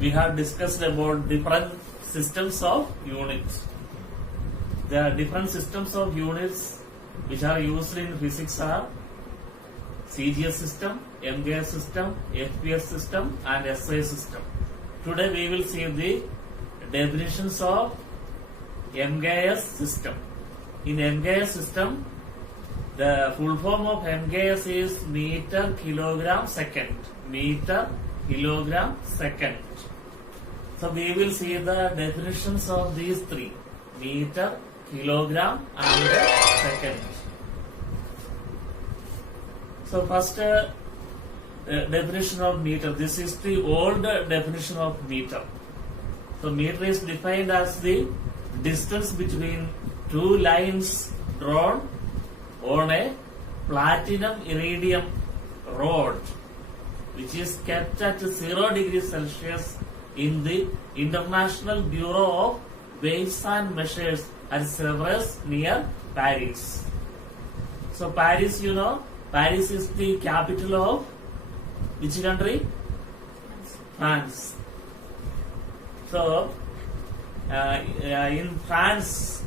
we have discussed about different systems of units. There are different systems of units which are used in physics are CGS system, MGS system, FPS system and SI system. Today we will see the definitions of MGS system. In MGS system, the full form of MGS is meter kilogram second. Meter kilogram second. So we will see the definitions of these three: meter, kilogram and second. So first definition of meter. This is the old definition of meter. So meter is defined as the distance between two lines drawn on a platinum iridium rod which is kept at 0 degrees Celsius in the International Bureau of Weights and Measures at Sèvres near Paris. So Paris, you know, Paris is the capital of which country? France. So in France,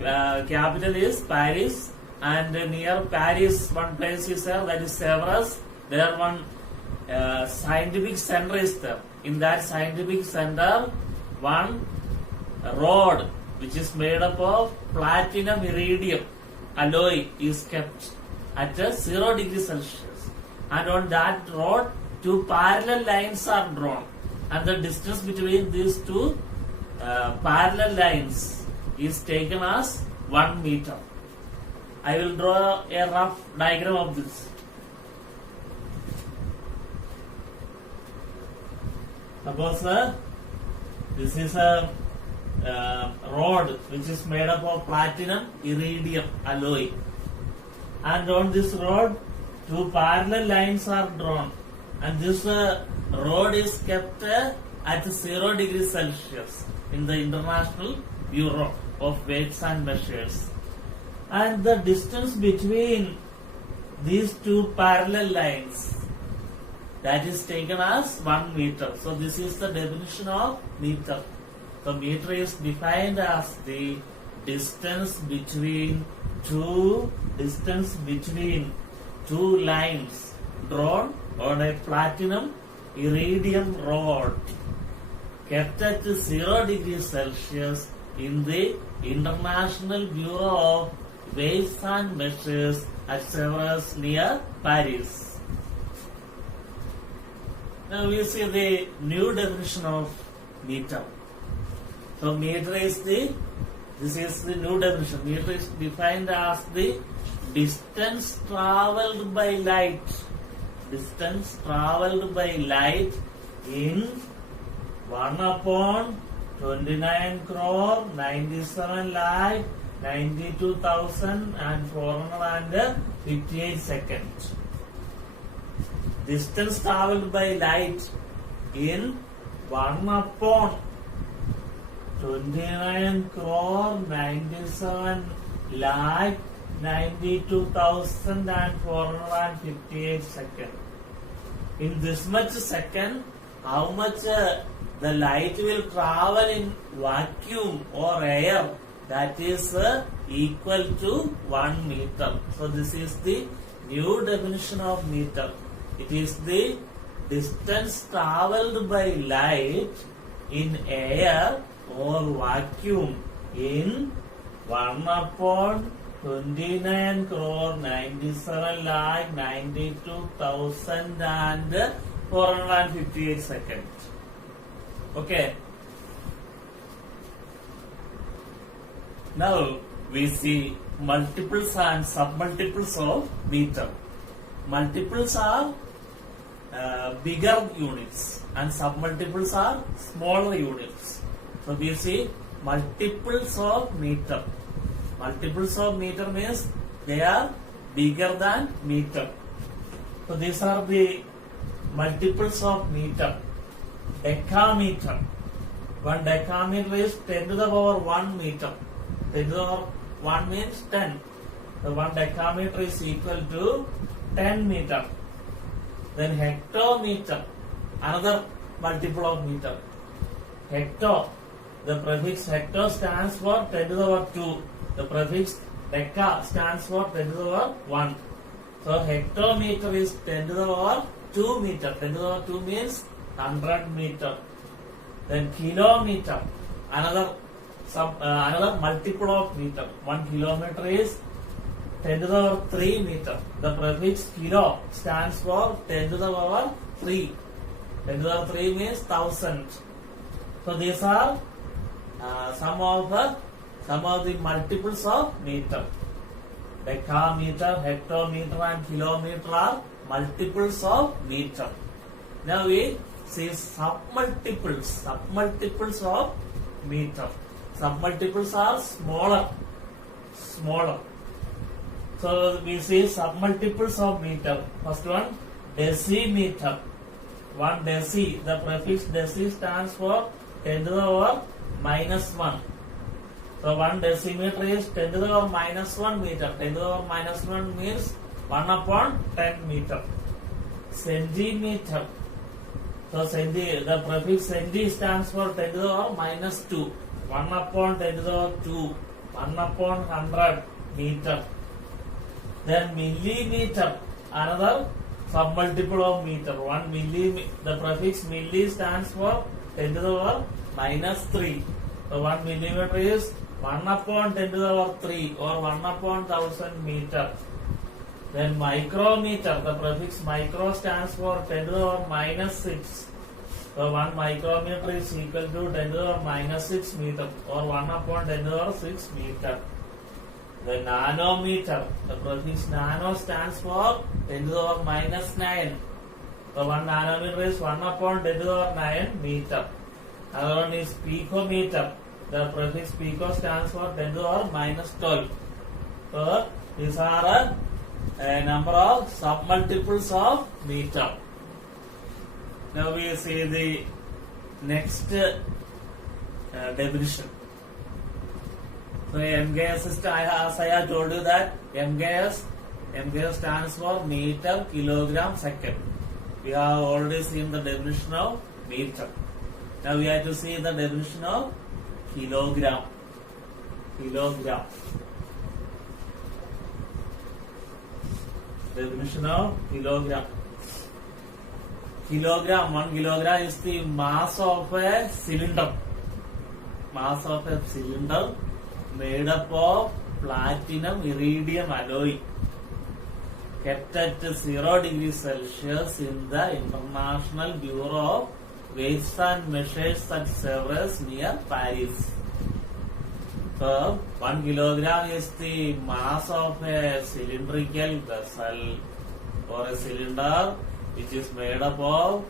capital is Paris, and near Paris one place is there, that is Sèvres. There one scientific center is there. In that scientific center, one rod which is made up of platinum iridium alloy is kept at 0 degrees Celsius, and on that rod two parallel lines are drawn, and the distance between these two parallel lines is taken as 1 meter. I will draw a rough diagram of this. Suppose this is a rod which is made up of platinum iridium alloy, and on this rod two parallel lines are drawn, and this rod is kept at 0 degrees Celsius in the International Bureau of Weights and Measures, and the distance between these two parallel lines, that is taken as 1 meter. So this is the definition of meter. The meter is defined as the distance between two lines drawn on a platinum iridium rod kept at 0 degrees Celsius in the International Bureau of Weights and Measures at Sèvres near Paris. Now we see the new definition of meter. So meter is this is the new definition. Meter is defined as the distance travelled by light. Distance travelled by light in 1 upon 29 crore 97 lakh 92,458 seconds. Distance travelled by light in 1 upon 29 crore 97 lakh 92,458 seconds. In this much second, how much the light will travel in vacuum or air, that is equal to 1 meter. So this is the new definition of meter. It is the distance travelled by light in air or vacuum in 1 upon 29 crore 97 lakh 92,458 seconds. Okay. Now we see multiples and submultiples of meter. Multiples are bigger units and submultiples are smaller units. So we see multiples of meter. Multiples of meter means they are bigger than meter. So these are the multiples of meter. Decameter. 1 decameter is 10 to the power 1 meter. 10 to the power 1 means 10. So 1 decameter is equal to 10 meter. Then hectometer, another multiple of meter. Hecto, the prefix hecto stands for 10 to the power 2. The prefix deca stands for 10 to the power 1. So hectometer is 10 to the power 2 meter. 10 to the power 2 means 100 meter. Then kilometer, another multiple of meter. 1 kilometer is 10 to the power 3 meter. The prefix kilo stands for 10 to the power 3. 10 to the power 3 means 1000. So these are some of the multiples of meter. Decameter, hectometer and kilometer are multiples of meter. Now we see submultiples of meter. Submultiples are smaller. So we see submultiples of meter. First one, decimeter. 1 deci, the prefix deci stands for 10 to the power minus 1. So 1 decimeter is 10 to the power minus 1 meter. 10 to the power minus 1 means 1 upon 10 meter. Centimeter. So the prefix centi stands for 10 to the power minus 2. 1 upon 10 to the power 2. 1 upon 100 meter. Then millimeter, another submultiple of meter. 1 milli, the prefix milli stands for 10 to the power minus 3. So 1 millimeter is 1 upon 10 to the power 3 or 1 upon 1000 meter. Then micrometer, the prefix micro stands for 10 to the power minus 6. So 1 micrometer is equal to 10 to the power minus 6 meter or 1 upon 10 to the power 6 meter. The nanometer, the prefix nano stands for 10 to the power minus 9. So 1 nanometer is 1 upon 10 to the power 9 meter. Another one is picometer. The prefix pico stands for 10 to the power minus 12. So these are a number of submultiples of meter. Now we see the next definition. So MGS is, as I have told you that MGS stands for meter, kilogram, second. We have already seen the definition of meter. Now we have to see the definition of kilogram. Definition of kilogram. 1 kilogram is the mass of a cylinder. Mass of a cylinder made up of platinum iridium alloy, kept at 0 degrees Celsius in the International Bureau of Weights and Measures at Sèvres near Paris. So 1 kilogram is the mass of a cylindrical vessel or a cylinder which is made up of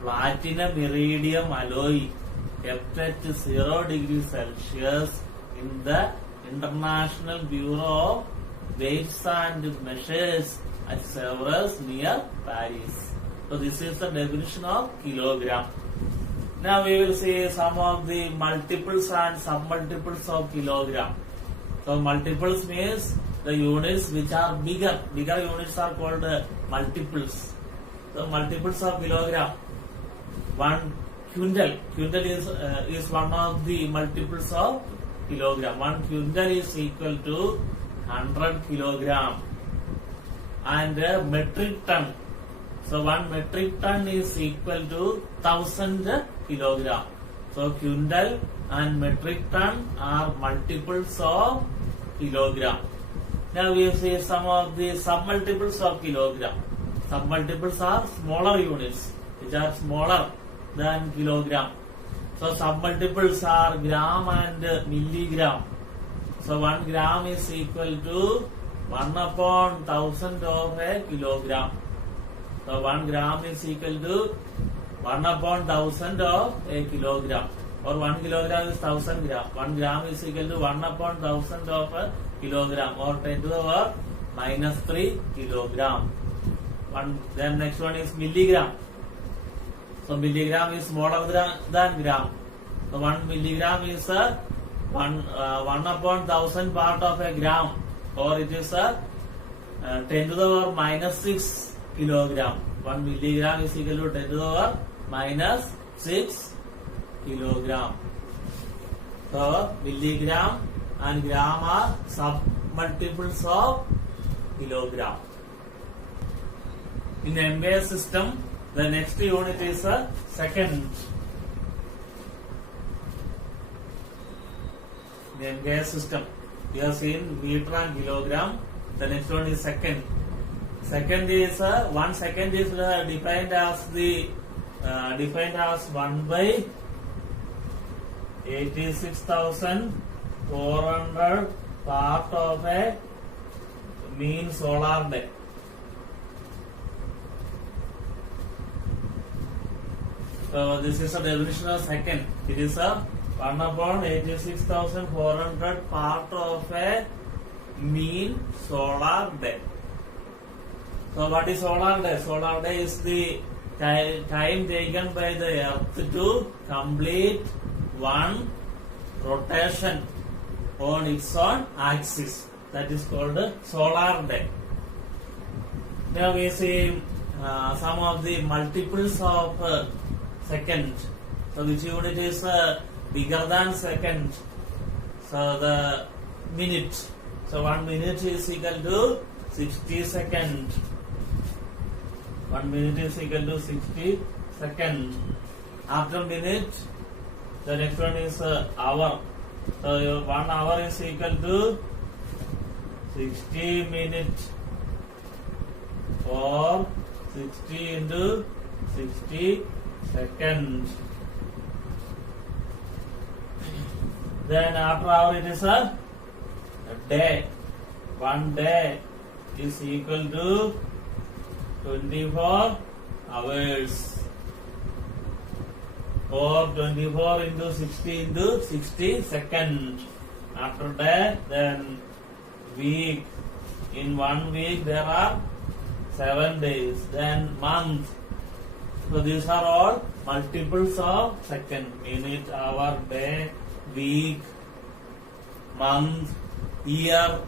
platinum iridium alloy, kept at 0 degrees Celsius in the International Bureau of Weights and Measures at Sèvres near Paris. So this is the definition of kilogram. Now we will see some of the multiples and submultiples of kilogram. So multiples means the units which are bigger. Bigger units are called multiples. So multiples of kilogram. 1 quintal. Quintal is one of the multiples of kilogram. 1 quintal is equal to 100 kilogram. And metric ton. So 1 metric ton is equal to 1000 kilogram. So quintal and metric ton are multiples of kilogram. Now we see some of the submultiples of kilogram. Submultiples are smaller units which are smaller than kilogram. So submultiples are gram and milligram. So 1 gram is equal to 1 upon 1000 of a kilogram. So 1 gram is equal to 1 upon 1000 of a kilogram. Or 1 kilogram is 1000 gram. 1 gram is equal to 1 upon 1000 of a kilogram or 10 to the power minus 3 kilogram. Then next one is milligram. So milligram is smaller than gram. So 1 milligram is 1 upon 1000 part of a gram, or it is 10 to the power minus 6 kilogram. 1 milligram is equal to 10 to the power minus 6 kilogram. So milligram and gram are sub multiples of kilogram. In the MBA system, the next unit is a second. The MBA system, we have seen meter and kilogram. The next one is second. Second is 1 second is defined as 1 by 86,400 part of a mean solar day. So this is a definition of second. It is a 1 upon 86,400 part of a mean solar day. So what is solar day? Solar day is the time taken by the earth to complete one rotation on its own axis. That is called solar day. Now we see some of the multiples of second. So which unit is bigger than second? So the minute. So 1 minute is equal to 60 seconds. 1 minute is equal to 60 seconds. After minute, the next one is hour. So your 1 hour is equal to 60 minutes, or 60 into 60 seconds. Then after hour it is a day. 1 day is equal to 24 hours, or 24 into 60 into 60 seconds. After that, then week. In 1 week there are 7 days. Then month. So these are all multiples of second. Minute, hour, day, week, month, year.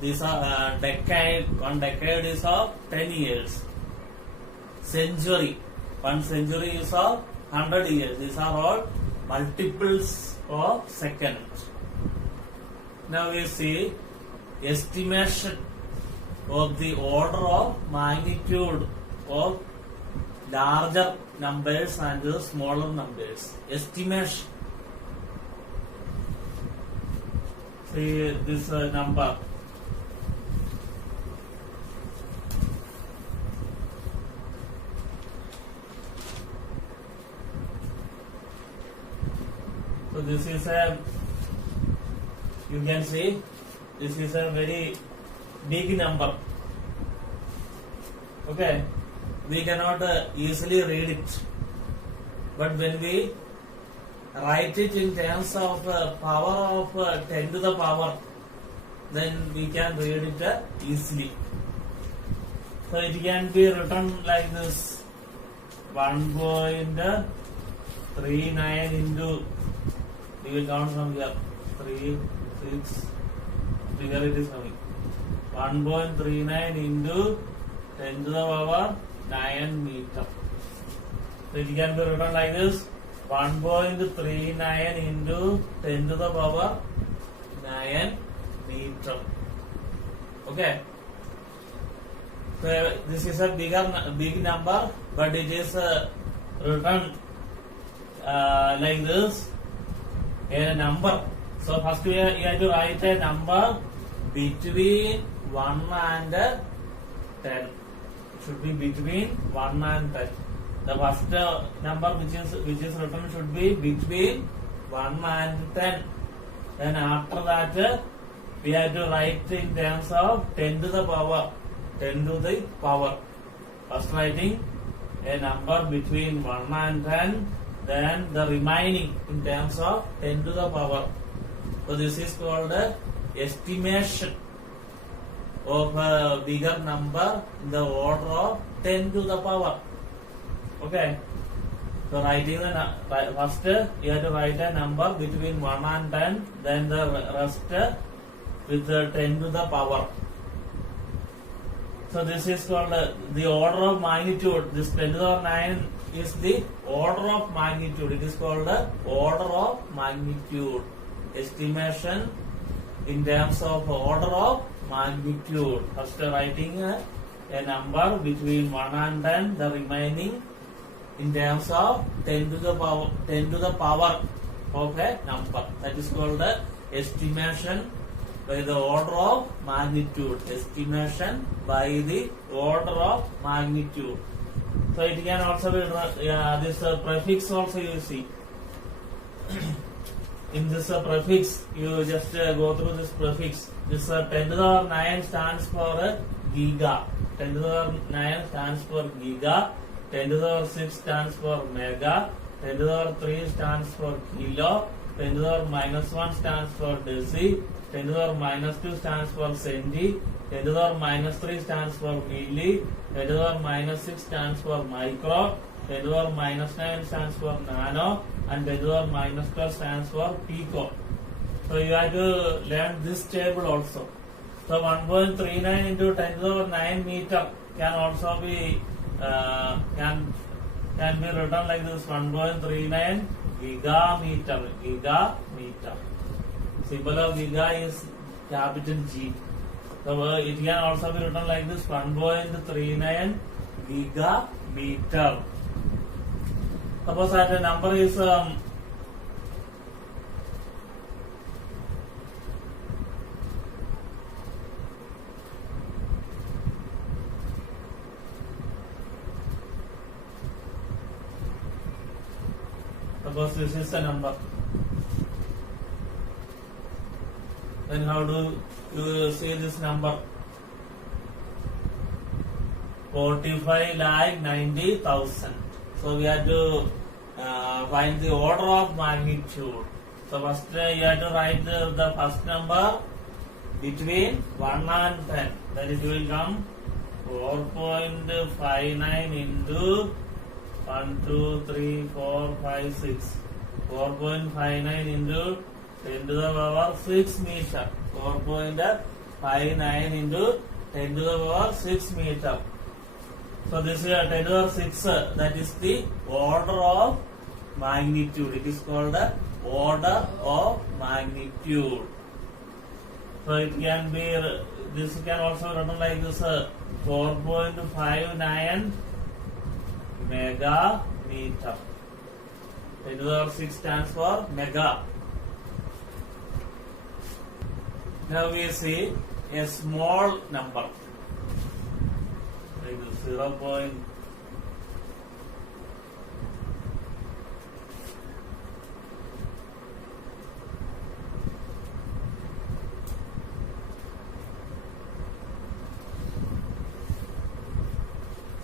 These are decade. 1 decade is of 10 years. Century. 1 century is of 100 years. These are all multiples of second. Now we see estimation of the order of magnitude of larger numbers and the smaller numbers. Estimation. See this number. So this is a, you can see, this is a very big number. Okay, we cannot easily read it, but when we write it in terms of power of 10 to the power, then we can read it easily. So it can be written like this: 1.39 into, we will count from here, 3, 6, here it is coming, 1.39 into 10 to the power 9 meter. So it can be written like this: 1.39 into 10 to the power 9 meter. Okay. So this is a big number, but it is written like this, a number. So first you have to write a number between 1 and 10. It should be between 1 and 10. The first number which is written should be between 1 and 10. Then after that we have to write in terms of 10 to the power. 10 to the power. First writing a number between 1 and 10. Then the remaining in terms of 10 to the power. So this is called estimation of a bigger number in the order of 10 to the power. Okay. So writing the first you have to write a number between 1 and 10. Then the rest with 10 to the power. So this is called the order of magnitude. This 10 to the power 9 is the order of magnitude. It is called the order of magnitude. Estimation in terms of order of magnitude. First writing a number between 1 and 10, the remaining in terms of 10 to the power of a number. That is called the estimation by the order of magnitude. Estimation by the order of magnitude. So it can also be this prefix also you see. In this prefix, you just go through this prefix. This 10 to the power 9 stands for giga. 10 to the power 9 stands for giga. 10 to the power 6 stands for mega. 10 to the power 3 stands for kilo. 10 to the power minus 1 stands for deci. 10 to the power minus 2 stands for centi. 10 to the power minus 3 stands for milli. 10 to the power minus 6 stands for micro. 10 to the power minus 9 stands for nano. And 10 to the power minus 12 stands for pico. So you have to learn this table also. So 1.39 into 10 to the power 9 meter can also be can be written like this: 1.39 gigameter. Gigameter. Symbol of giga is capital G. So it can also be written like this: 1.39 gigameter. Suppose that the number is suppose this is the number. Then how do you see this number? 45,90,000. So we have to find the order of magnitude. So first you have to write the first number between 1 and 10. Then it will come 4.59 into 1, 2, 3, 4, 5, 6. 4.59 into 10 to the power 6 meter. 4.59 into 10 to the power 6 meter. So this is 10 to the power 6. That is the order of magnitude. It is called the order of magnitude. So it can be, this can also be written like this: 4.59 megameter. 10 to the power 6 stands for mega. Now we see a small number like this, 0.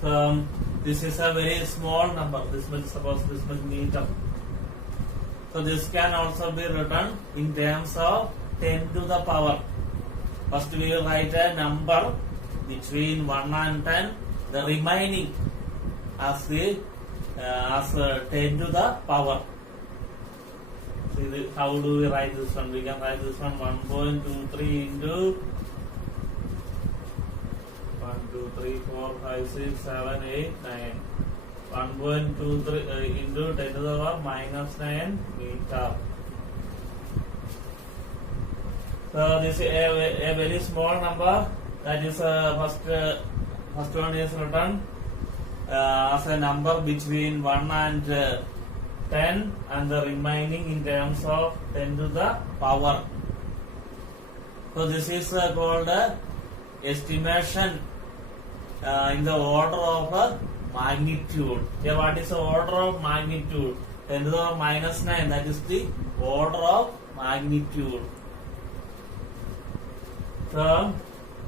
So this is a very small number. This much, suppose this much meter. So this can also be written in terms of 10 to the power. First we will write a number between 1 and 10. The remaining as 10 to the power. See how do we write this one? We can write this one 1.23 into 1, 2, 3, 4, 5, 6, 7, 8, 9. 1.23 into 10 to the power minus 9 meter. So this is a very small number. That is first one is written as a number between 1 and 10, and the remaining in terms of 10 to the power. So this is called estimation in the order of magnitude. Here what is the order of magnitude? 10 to the power minus 9, that is the order of magnitude. So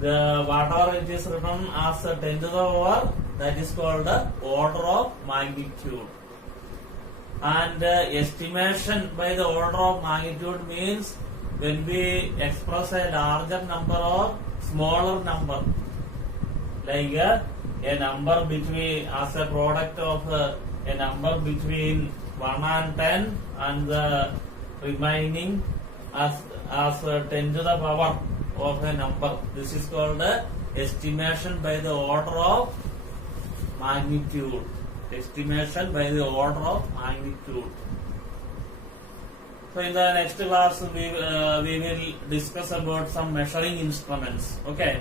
the whatever it is written as 10 to the power, that is called the order of magnitude. And estimation by the order of magnitude means when we express a larger number or smaller number, like a number between as a product of a number between 1 and 10, and the remaining as 10 to the power of a number. This is called estimation by the order of magnitude. Estimation by the order of magnitude. So in the next class we will discuss about some measuring instruments. Okay.